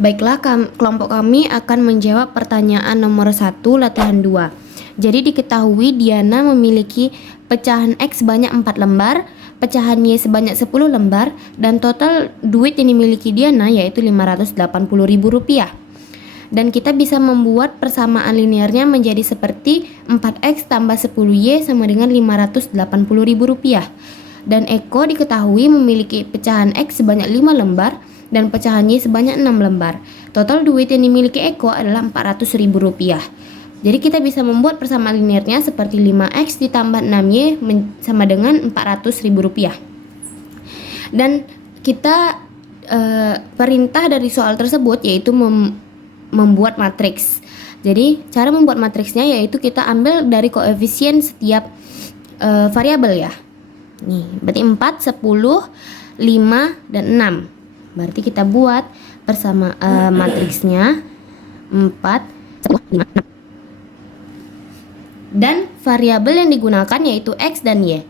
Baiklah, kelompok kami akan menjawab pertanyaan nomor 1 latihan 2. Jadi diketahui Diana memiliki pecahan X sebanyak 4 lembar, pecahan Y sebanyak 10 lembar, dan total duit yang dimiliki Diana yaitu Rp580.000. Dan kita bisa membuat persamaan linearnya menjadi seperti 4X tambah 10Y sama dengan Rp580.000. Dan Eko diketahui memiliki pecahan X sebanyak 5 lembar dan pecahan Y sebanyak 6 lembar. Total duit yang dimiliki Eko adalah Rp400.000. Jadi kita bisa membuat persamaan linearnya seperti 5X ditambah 6Y sama dengan Rp400.000. Dan kita perintah dari soal tersebut yaitu membuat matriks. Jadi cara membuat matriksnya yaitu kita ambil dari koefisien setiap variabel ya. Nih, berarti 4, 10, 5, dan 6. Berarti kita buat bersama matriksnya 4, 10, 5, 6. Dan variabel yang digunakan yaitu X dan Y.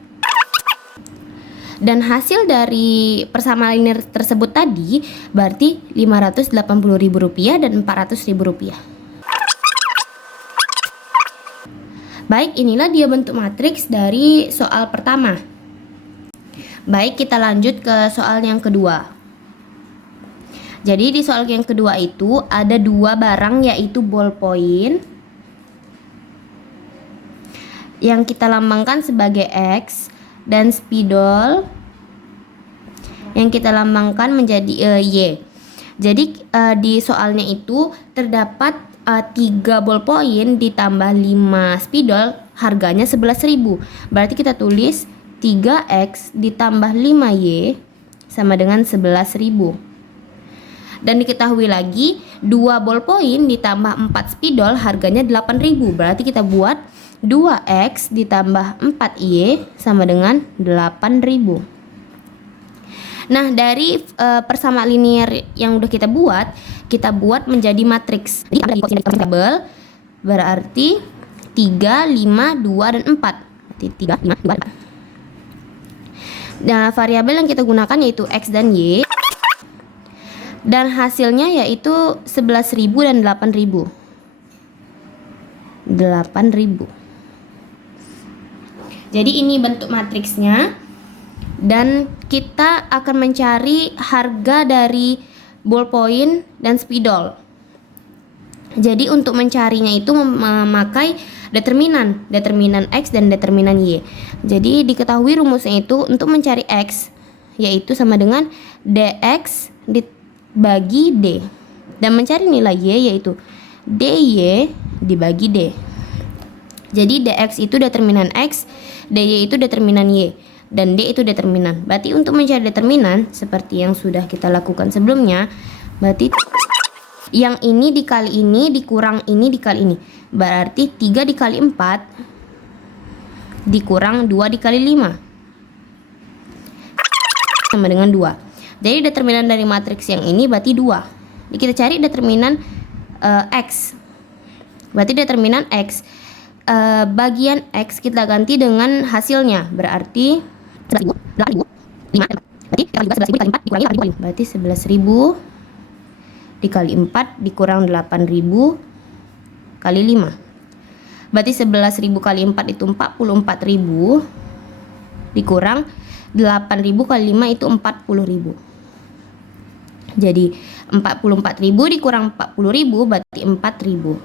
Dan hasil dari persamaan linear tersebut tadi berarti Rp580.000 dan Rp400.000. Baik, inilah dia bentuk matriks dari soal pertama. Baik, kita lanjut ke soal yang kedua. Jadi di soal yang kedua itu ada 2 barang yaitu ballpoint yang kita lambangkan sebagai X dan spidol yang kita lambangkan menjadi Y. Jadi di soalnya itu terdapat 3 ballpoint ditambah 5 spidol harganya 11.000. Berarti kita tulis 3X ditambah 5Y sama dengan 11.000. Dan diketahui lagi 2 ballpoint ditambah 4 spidol harganya 8.000. Berarti kita buat 2X ditambah 4Y sama dengan 8.000. Nah, dari persamaan linear yang udah kita buat menjadi matriks. Jadi ambil lagi variabel berarti 3, 5, 2, dan 4. Berarti 3, 5, 2, 4. Nah, variabel yang kita gunakan yaitu X dan Y. Dan hasilnya yaitu 11.000 dan 8.000. 8.000. Jadi ini bentuk matriksnya. Dan kita akan mencari harga dari ballpoint dan spidol. Jadi untuk mencarinya itu memakai determinan X dan determinan Y. Jadi diketahui rumusnya itu untuk mencari X yaitu sama dengan DX dibagi D. Dan mencari nilai Y yaitu DY dibagi D. Jadi DX itu determinan X, DY itu determinan Y, dan D itu determinan. Berarti untuk mencari determinan seperti yang sudah kita lakukan sebelumnya, berarti yang ini dikali ini dikurang ini dikali ini. Berarti 3 dikali 4 dikurang 2 dikali 5 sama dengan 2. Jadi determinan dari matriks yang ini berarti 2. Jadi kita cari determinan X. Berarti determinan X bagian X kita ganti dengan hasilnya. Berarti 11.000, 8.000, 5. Berarti kita juga 11.000 dikali 4 dikurangi 8.000. Berarti 11.000 dikali 4 dikurang 8.000 kali 5. Berarti 11.000 kali 4 itu 44.000 dikurang 8.000 kali 5 itu 40.000. Jadi 44.000 dikurang 40.000 berarti 4.000.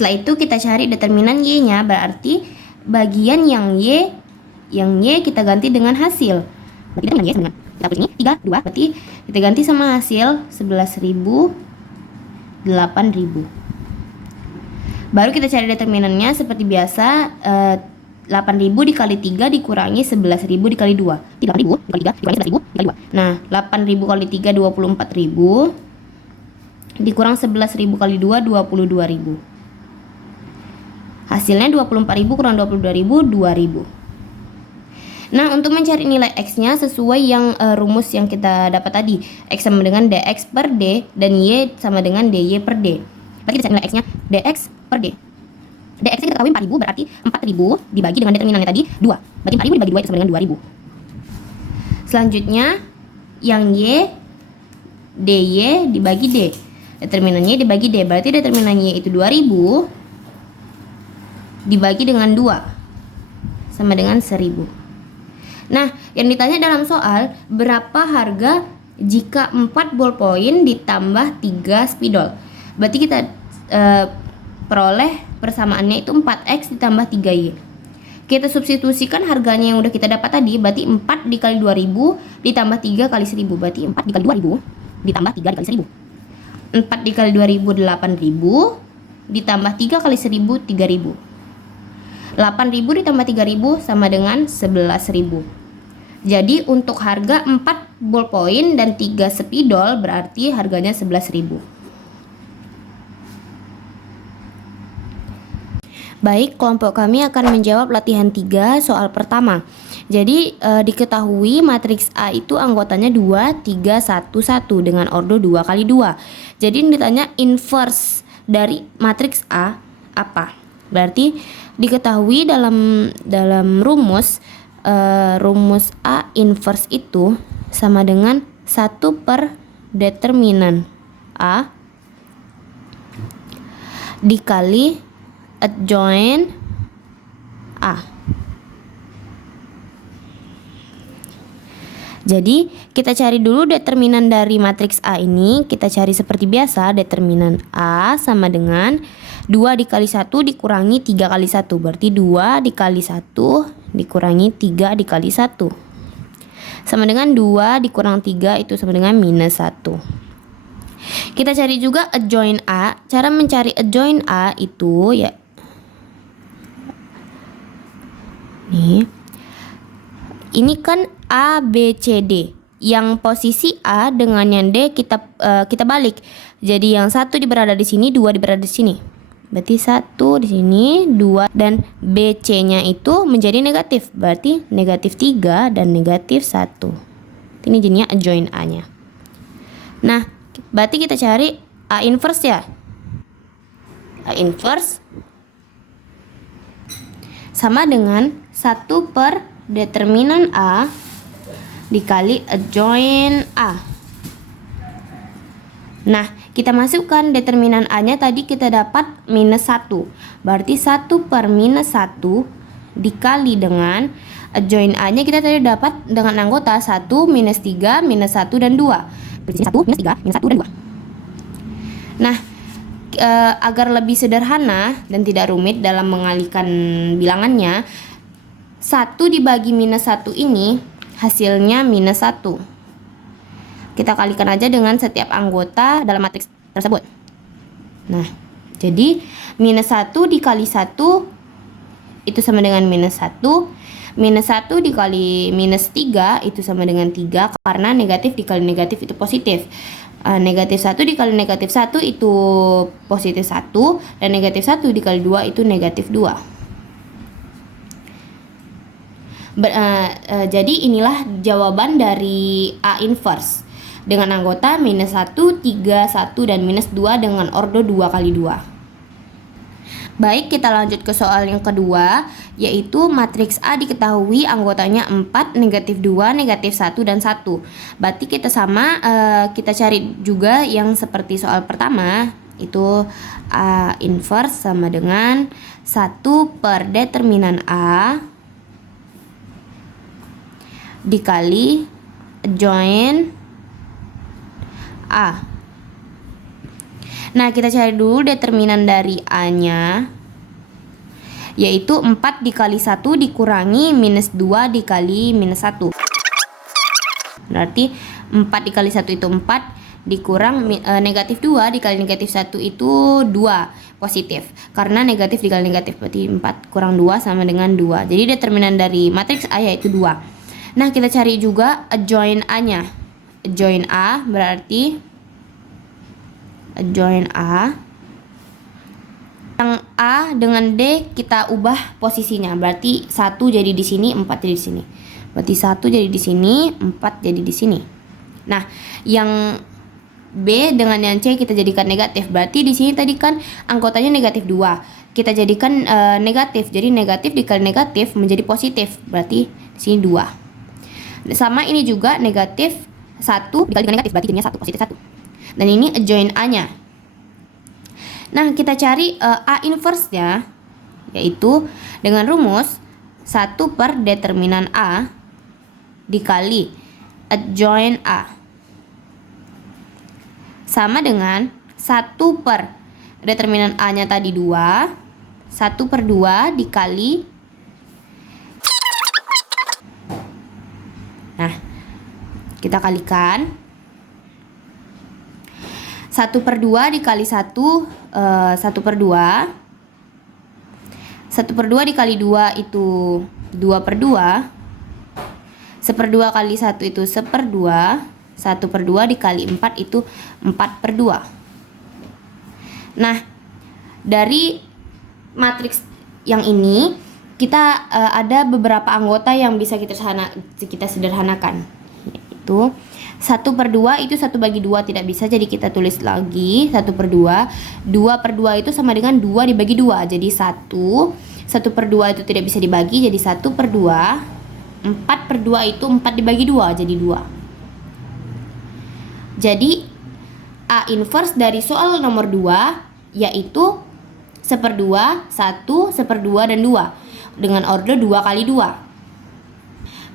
Setelah itu kita cari determinan Y-nya, berarti bagian yang Y kita ganti dengan hasil. Berarti dengan Y sama dengan kita tulis ini 3, 2, berarti kita ganti sama hasil 11.000, 8.000. Baru kita cari determinannya seperti biasa, 8.000 dikali 3 dikurangi 11.000 dikali 2. 8.000 dikali 3 dikurangi 11.000 dikali 2. Nah, 8.000 kali 3 24.000 dikurang 11.000 kali 2 22.000. Hasilnya 24.000 kurang 22.000, 2.000. Nah, untuk mencari nilai X-nya sesuai yang rumus yang kita dapat tadi. X sama dengan DX per D dan Y sama dengan DY per D. Berarti kita cari nilai X-nya DX per D. DX kita ketahui 4.000 berarti 4.000 dibagi dengan determinannya tadi 2. Berarti 4.000 dibagi 2 itu sama dengan 2.000. Selanjutnya yang Y DY dibagi D. Determinan Y dibagi D. Berarti determinan Y itu 2000 dibagi dengan 2 sama dengan 1000. Nah, yang ditanya dalam soal, berapa harga jika 4 ballpoint ditambah 3 spidol? Berarti kita peroleh persamaannya itu 4X ditambah 3Y. Kita substitusikan harganya yang udah kita dapat tadi, berarti 4 dikali 2000 ditambah 3 kali 1000. Berarti 4 dikali 2000 ditambah 3 dikali 1000. 4 dikali 2000 8000 ditambah 3 kali 1000 3000. 8000 ditambah 3000 sama dengan 11.000. Jadi untuk harga 4 ballpoint dan 3 spidol berarti harganya 11.000. Baik, kelompok kami akan menjawab latihan 3 soal pertama. Jadi diketahui matriks A itu anggotanya 2, 3, 1, 1 dengan ordo 2 kali 2. Jadi yang ditanya inverse dari matriks A apa? Berarti diketahui dalam rumus A inverse itu sama dengan 1 per determinan A dikali adjoint A. Jadi kita cari dulu determinan dari matriks A ini. Kita cari seperti biasa, determinan A sama dengan 2 dikali 1 dikurangi 3 kali 1. Berarti 2 dikali 1 dikurangi 3 dikali 1 sama dengan 2 dikurang 3 itu sama dengan minus 1. Kita cari juga adjoint A. Cara mencari adjoint A itu ya nih. Ini kan A, B, C, D. Yang posisi A dengan yang D kita balik. Jadi yang satu berada di sini, 2 berada di sini. Berarti 1 di sini, 2 dan BC-nya itu menjadi negatif. Berarti negatif 3 dan negatif 1. Ini jadinya adjoint A-nya. Nah, berarti kita cari A inverse ya. A inverse sama dengan 1 per determinan A dikali adjoint A. Nah, kita masukkan determinan A-nya tadi kita dapat minus 1. Berarti 1 per minus 1 dikali dengan adjoint A-nya kita tadi dapat dengan anggota 1, minus 3, minus 1, dan 2. Berarti 1, minus 3, minus 1, dan 2. Nah, agar lebih sederhana dan tidak rumit dalam mengalihkan bilangannya, 1 dibagi minus 1 ini hasilnya minus 1. Kita kalikan aja dengan setiap anggota dalam matriks tersebut. Nah, jadi minus 1 dikali 1 itu sama dengan minus 1. Minus 1 dikali minus 3 itu sama dengan 3, karena negatif dikali negatif itu positif. Negatif 1 dikali negatif 1 itu positif 1, dan negatif 1 dikali 2 itu negatif 2. Jadi inilah jawaban dari A inverse dengan anggota minus 1, 3, 1, dan minus 2 dengan ordo 2 kali 2. Baik, kita lanjut ke soal yang kedua, yaitu matriks A diketahui anggotanya 4, negatif 2, negatif 1, dan 1. Berarti kita kita cari juga yang seperti soal pertama, itu A inverse sama dengan 1 per determinan A dikali adjoint A. Nah, kita cari dulu determinan dari A-nya, yaitu 4 dikali 1 dikurangi minus 2 dikali minus 1. Berarti 4 dikali 1 itu 4, dikurang negatif 2 dikali negatif 1 itu 2 positif. Karena negatif dikali negatif, berarti 4 kurang 2 sama dengan 2. Jadi determinan dari matriks A yaitu 2. Nah, kita cari juga adjoint A-nya. Adjoint A berarti adjoint A, yang A dengan D kita ubah posisinya. Berarti 1 jadi di sini, 4 jadi di sini. Berarti 1 jadi di sini, 4 jadi di sini. Nah, yang B dengan yang C kita jadikan negatif. Berarti di sini tadi kan anggotanya negatif 2. Kita jadikan negatif. Jadi negatif dikali negatif menjadi positif. Berarti di sini 2. Sama ini juga negatif 1 dikali dengan negatif, berarti jadinya 1, positif 1. Dan ini adjoint A-nya. Nah, kita cari A inverse-nya, yaitu dengan rumus 1 per determinan A dikali adjoint A sama dengan 1 per determinan A-nya tadi 2, 1 per 2 dikali, nah kita kalikan, 1 per 2 dikali 1, 1 per 2, 1 per 2 dikali 2 itu 2 per 2, 1/2 kali 1 itu 1/2, 1 per 2 dikali 4 itu 4 per 2. Nah, dari matriks yang ini kita ada beberapa anggota yang bisa kita sederhanakan, yaitu 1 per 2 itu 1 bagi 2 tidak bisa, jadi kita tulis lagi 1 per 2. 2 per 2 itu sama dengan 2 dibagi 2, jadi 1. 1 per 2 itu tidak bisa dibagi, jadi 1 per 2. 4 per 2 itu 4 dibagi 2, jadi 2. Jadi A inverse dari soal nomor 2 yaitu 1/2, 1, 1/2, dan 2 dengan order 2 kali 2.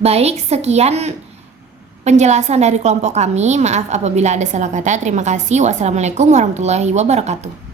Baik, sekian penjelasan dari kelompok kami. Maaf apabila ada salah kata. Terima kasih. Wassalamualaikum warahmatullahi wabarakatuh.